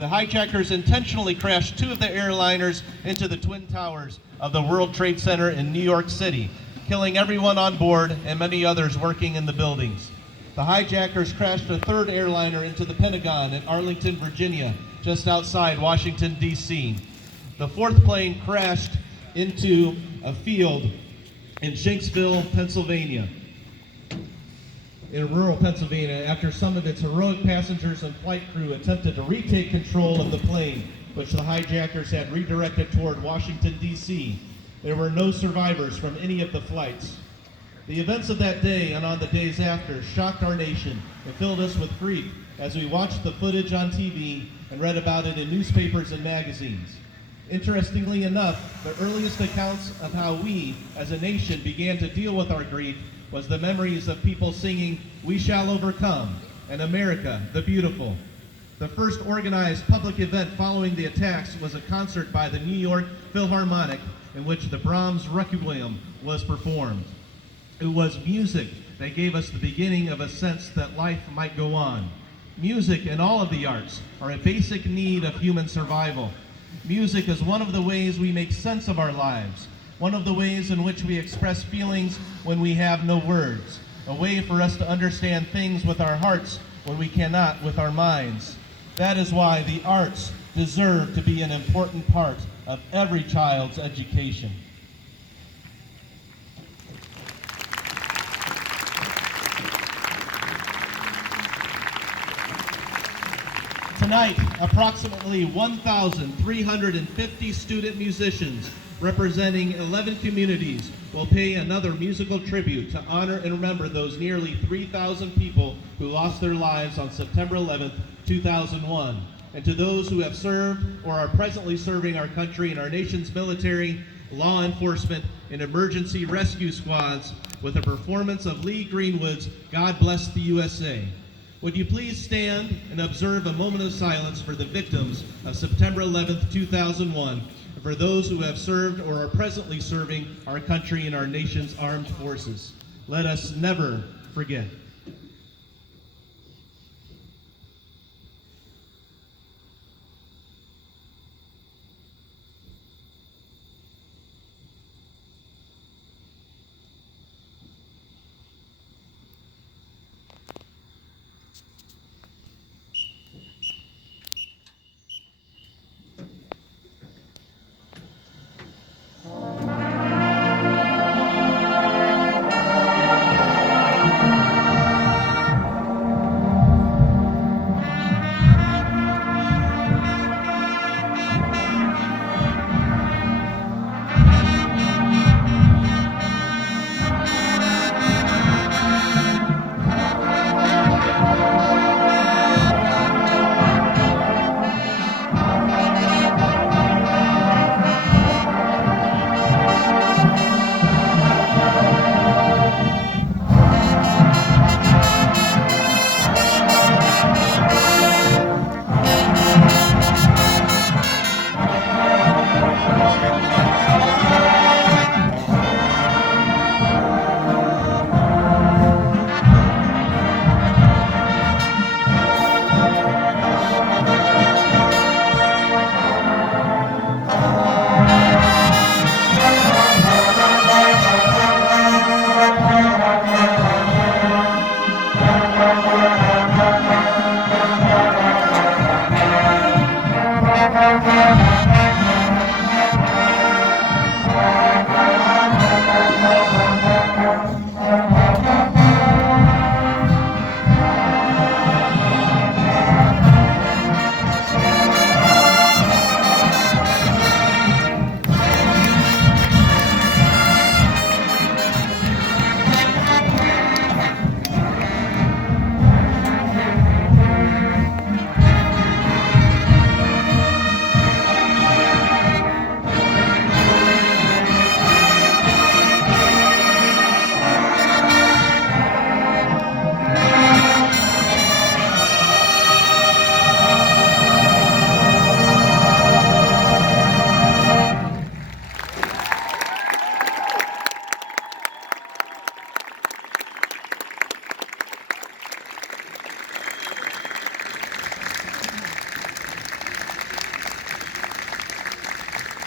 The hijackers intentionally crashed two of the airliners into the Twin Towers of the World Trade Center in New York City, killing everyone on board and many others working in the buildings. The hijackers crashed a third airliner into the Pentagon in Arlington, Virginia, just outside Washington, D.C. The fourth plane crashed into a field in Shanksville, Pennsylvania, in rural Pennsylvania, after some of its heroic passengers and flight crew attempted to retake control of the plane, which the hijackers had redirected toward Washington, D.C. There were no survivors from any of the flights. The events of that day and on the days after shocked our nation and filled us with grief as we watched the footage on TV and read about it in newspapers and magazines. Interestingly enough, the earliest accounts of how we, as a nation, began to deal with our grief was the memories of people singing, "We Shall Overcome," and "America, the Beautiful." The first organized public event following the attacks was a concert by the New York Philharmonic in which the Brahms Requiem was performed. It was music that gave us the beginning of a sense that life might go on. Music and all of the arts are a basic need of human survival. Music is one of the ways we make sense of our lives, one of the ways in which we express feelings when we have no words, a way for us to understand things with our hearts when we cannot with our minds. That is why the arts deserve to be an important part of every child's education. Tonight, approximately 1,350 student musicians representing 11 communities will pay another musical tribute to honor and remember those nearly 3,000 people who lost their lives on September 11th, 2001, and to those who have served or are presently serving our country in our nation's military, law enforcement, and emergency rescue squads with a performance of Lee Greenwood's "God Bless the USA." Would you please stand and observe a moment of silence for the victims of September 11th, 2001, and for those who have served or are presently serving our country in our nation's armed forces. Let us never forget.